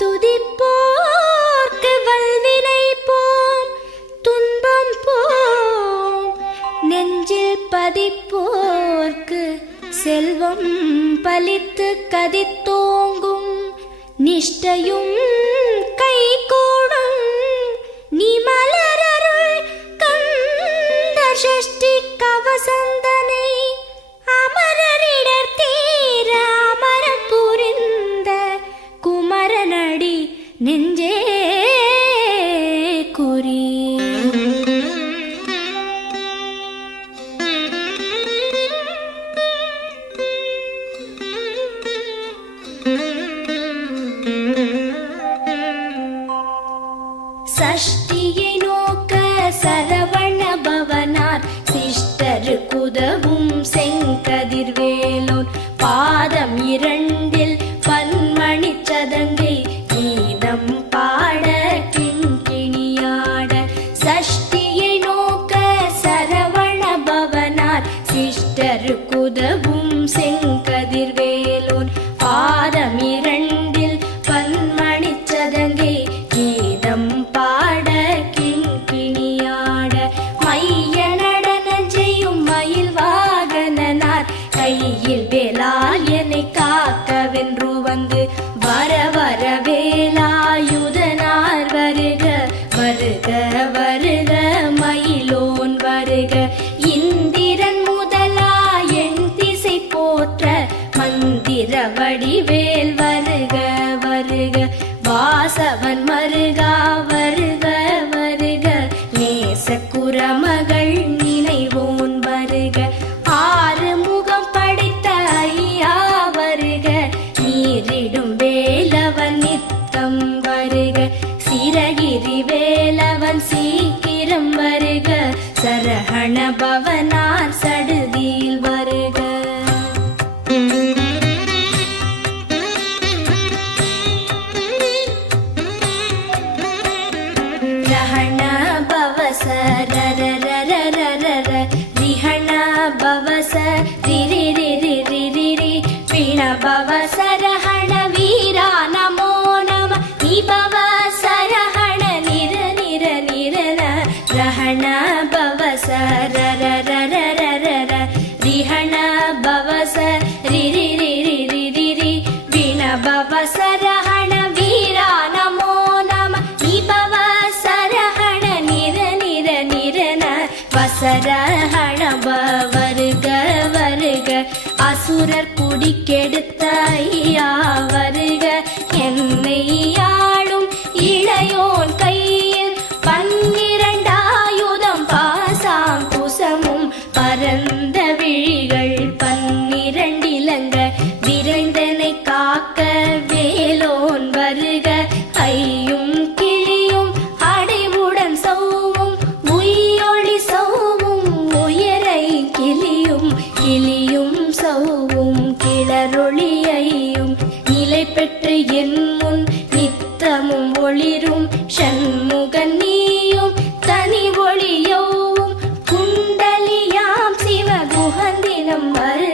துதிப்போர்க்கு வல்வினை போம் துன்பம் போம் நெஞ்சில் பதிப்போர்க்கு செல்வம் பலித்து கதித்தோங்கும் நிஷ்டையும் சரஹண பவனார் சட வசர ஹணவ வருக வருக அசுரர் குடிக்கெடுத்த குளிரும் சண்முகன் நீயும் தனி ஒளியோவும் குண்டலியாம் சிவகுகந்தினம் வரு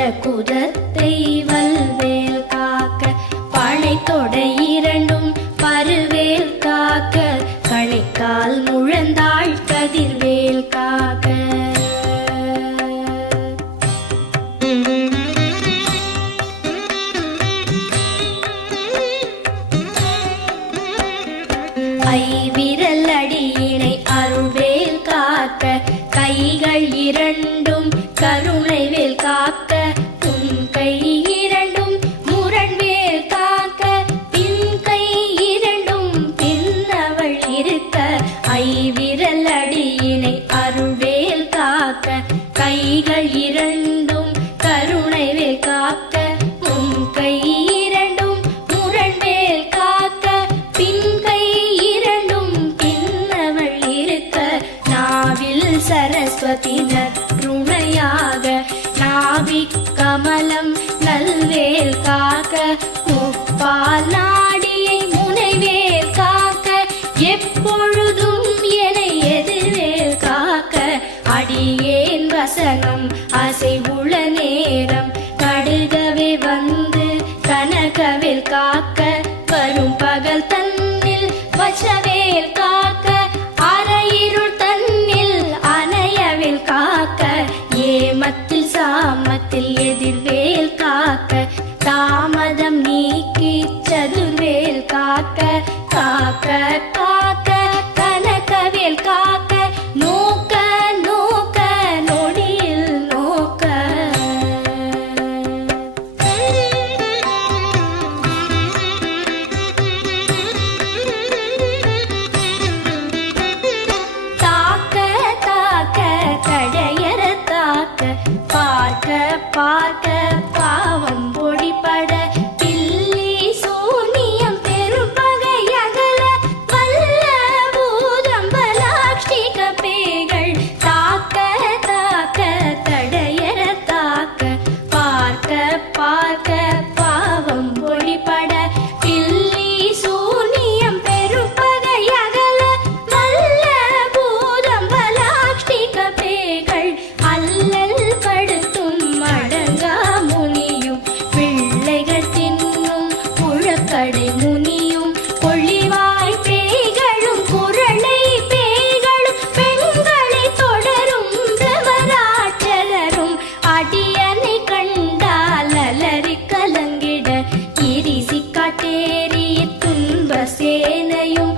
வட்ட கைகள் இரண்டும் சேனையும்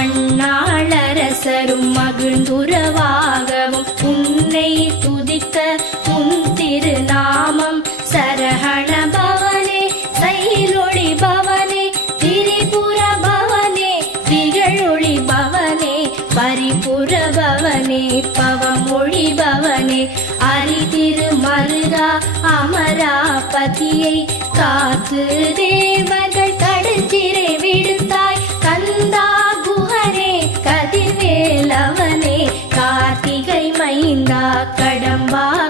மண்ணாளரசரும் மகிழ்ந்துறவா?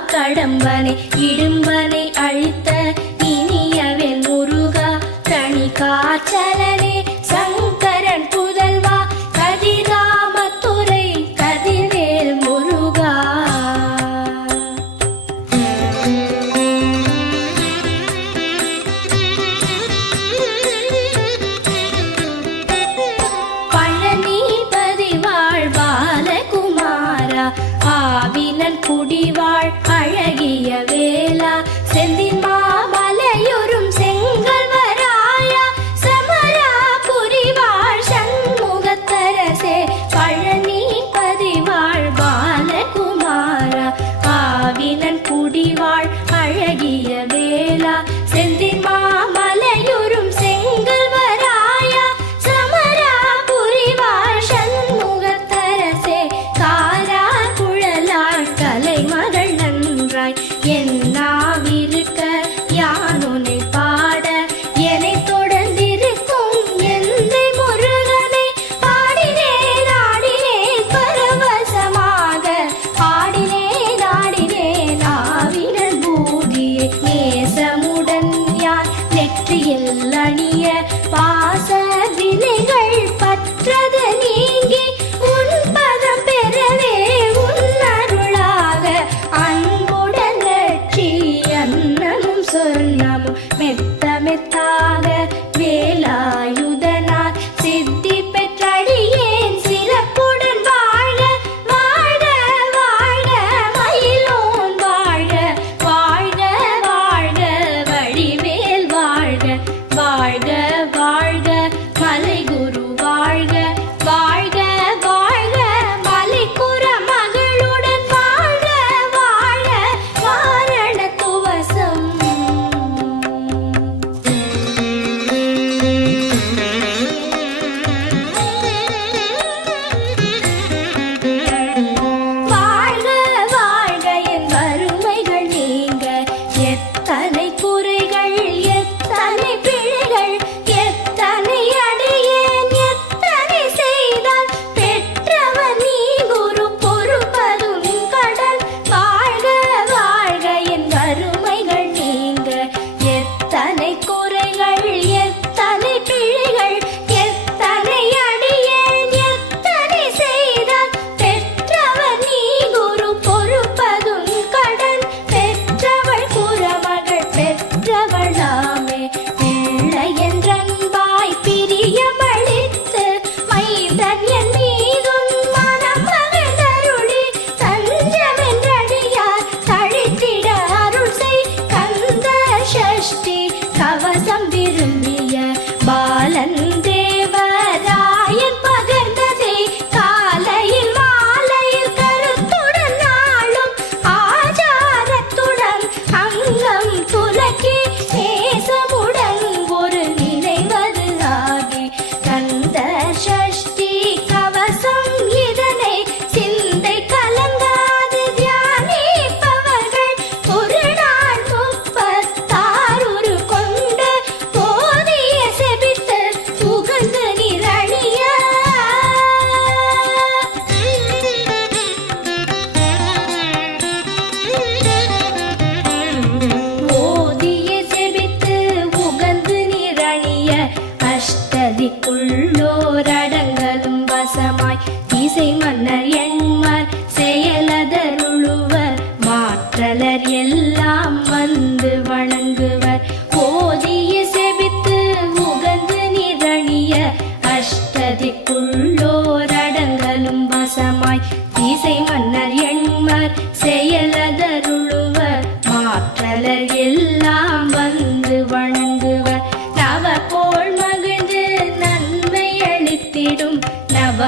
கடம்பனை இடும்பனை அழித்த இனியவன் முருகா தனி காற்றலன் 夜里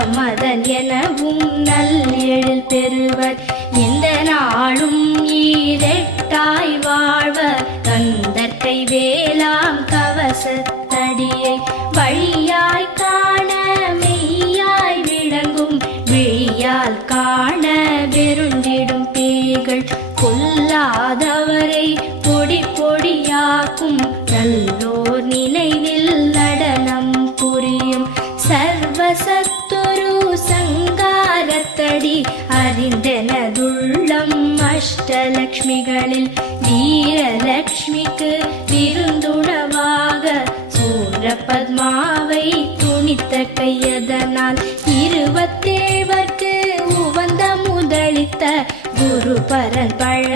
மதன் எனவும் நல் எழில் பெறுவர். எந்த நாளும் ஈரெட்டாய் வாழ்வர். கந்தற்கை வேளாம் கவசத்தடியை வழியாய் காண மெய்யாய் விளங்கும் விழியால் காண வெருண்டிடும் தீகள் கொல்லாத அஷ்டலக்ஷ்மிகளில் வீரலக்ஷ்மிக்கு விருந்துணவாக சூரபத்மாவை துணித்த கையதனால் இருபத்தேவர்க்கு உவந்த முதலித்த குரு பரன் பழ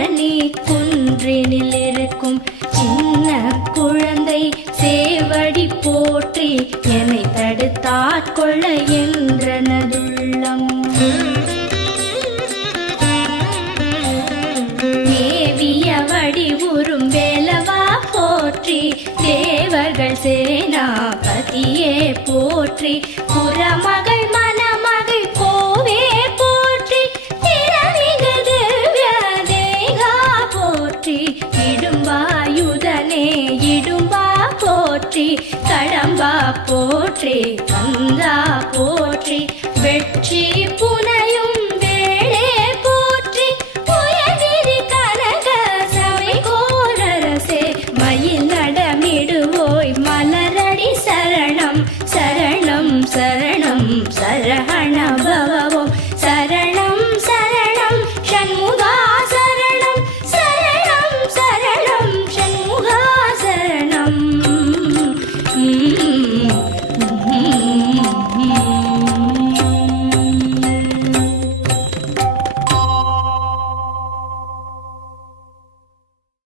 போற்றி கந்தா போற்றி வெற்றி புன்